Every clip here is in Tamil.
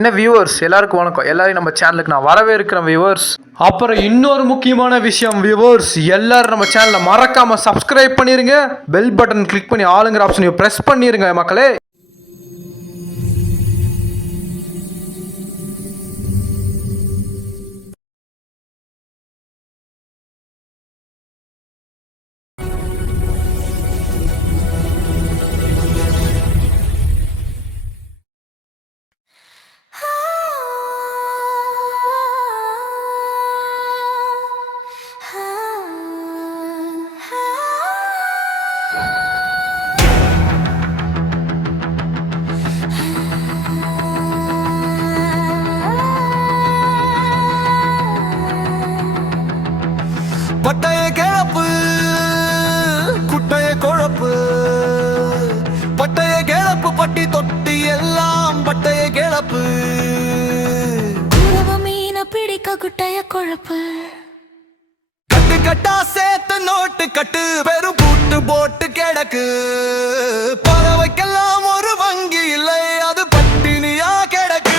என்ன வியூவர்ஸ் எல்லாருக்கும் வணக்கம். எல்லாரையும் நம்ம சேனலுக்கு நான் வரவேற்கிறேன் வியூவர்ஸ். அப்புறம் இன்னொரு முக்கியமான விஷயம் வியூவர்ஸ், எல்லாரும் நம்ம சேனலை மறக்காம சப்ஸ்கிரைப் பண்ணிருங்க, பெல் பட்டன் கிளிக் பண்ணி ஆளுங்கிற ஆப்ஷனையும் பிரஸ் பண்ணிருங்க மக்களே. பட்டய கிளப்பு குட்டைய குழப்பு, பட்டய கிளப்பு பட்டி தொட்டி எல்லாம் பட்டய கிளப்பு. மீன பிடிக்க குட்டைய குழப்பு, கட்டு கட்டா சேர்த்து நோட்டு கட்டு, பெரும் கூட்டு போட்டு கிடக்கு. பறவைக்கெல்லாம் ஒரு வங்கி இல்லை, அது பட்டினியா கிடக்கு.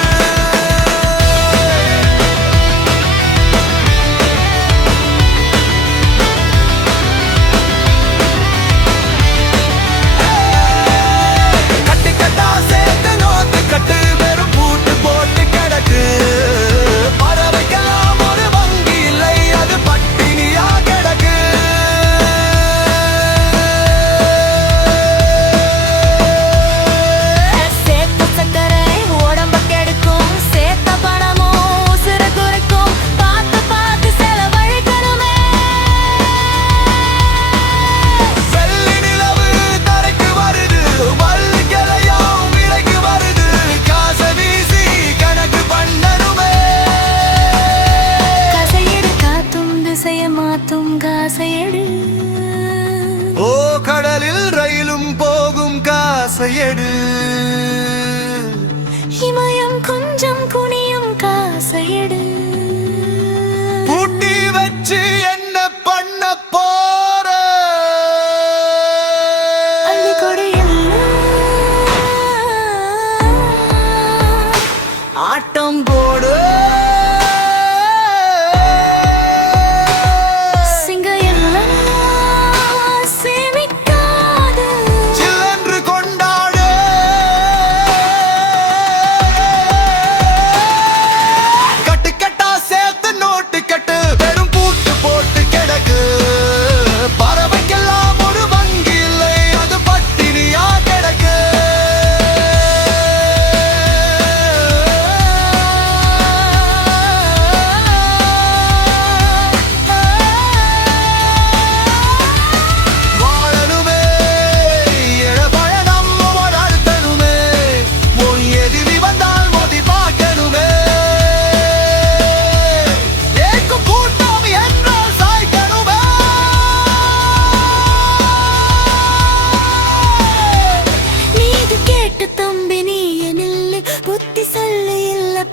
ஓ கடலில் ரயிலும் போகும் காசையடு, இமயம் கொஞ்சம் குனியும் காசையடு. பூட்டி வச்சு என்ன பண்ண போற? அள்ளி கொடையில் ஆட்டம் போடு.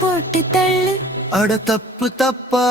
போட்டு தள்ளு, அட தப்பு தப்பா.